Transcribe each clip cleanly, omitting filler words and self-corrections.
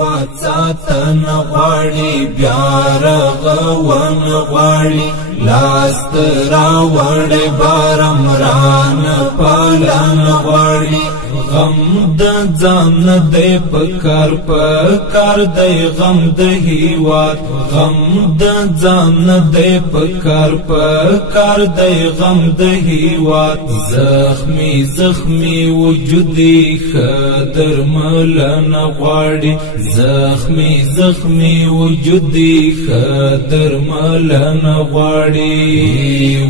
واتساتن غواړي بیا رغون غواړي لاست راوړي بارم ران پالن غواړي غم د ځان دی پکار دی غم د هیواد غم د ځان دی پکار دی غم د هیواد زخمی وجودي خدر ملن غواړي زخمی وجودي خدر ملن غواړي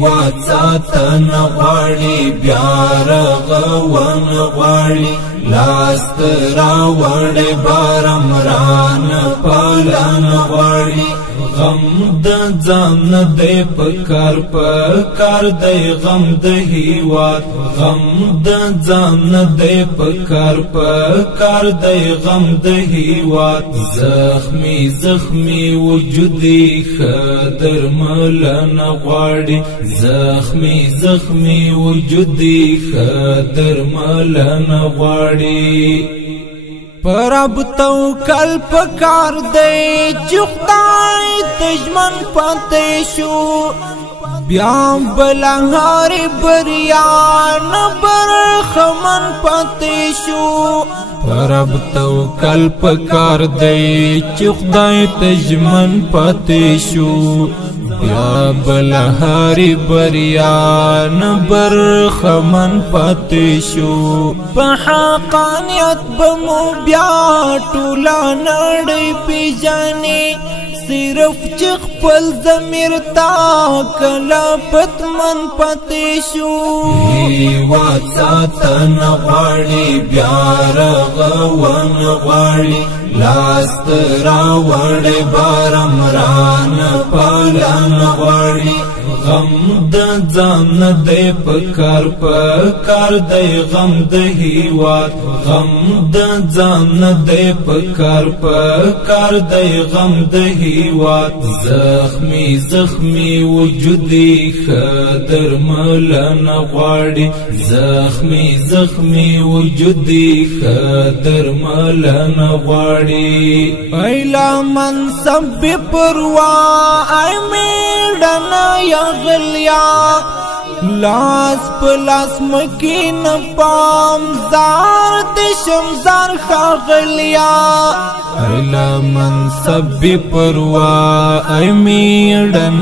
واتساتن غواړي بیا رغون غواړي لاست راوړي بارم ران پالن غواړي غم د ځان دی پکار دی غم د هیواد غم د ځان دی پکار دی غم د هیواد زخمی وجودي خدر ملن غواړي زخمی وجودي خدر ملن غواړي پرب توکل پکار دی چې خدای تجمن پاتې شو بیا بلهار بریان برخمن پاتې شو پرب توکل پکار دی چې خدای تجمن پاتې شو بیا بلهاری بریان برخمن پاتې شو په حقانیت بمو بیا ټوله نړۍ پیژني صرف چې خپل ضمیر تا کله پتمن پاتې شو واتساتن غواړي بیا رغون غواړي لاست راوړي بارم ران پالن غواړي غم د ځان دی پکار دی غم د هیواد غم د ځان دی پکار دی غم د هیواد زخمی وجودي خدر ملن غواړي زخمی وجودي خدر ملن غواړي ایلا منصب پروا ای میډن یا غلیا لاس پلاس مکین پام زار دشم زار خاغلیا ایلا منصب پروا ای میډن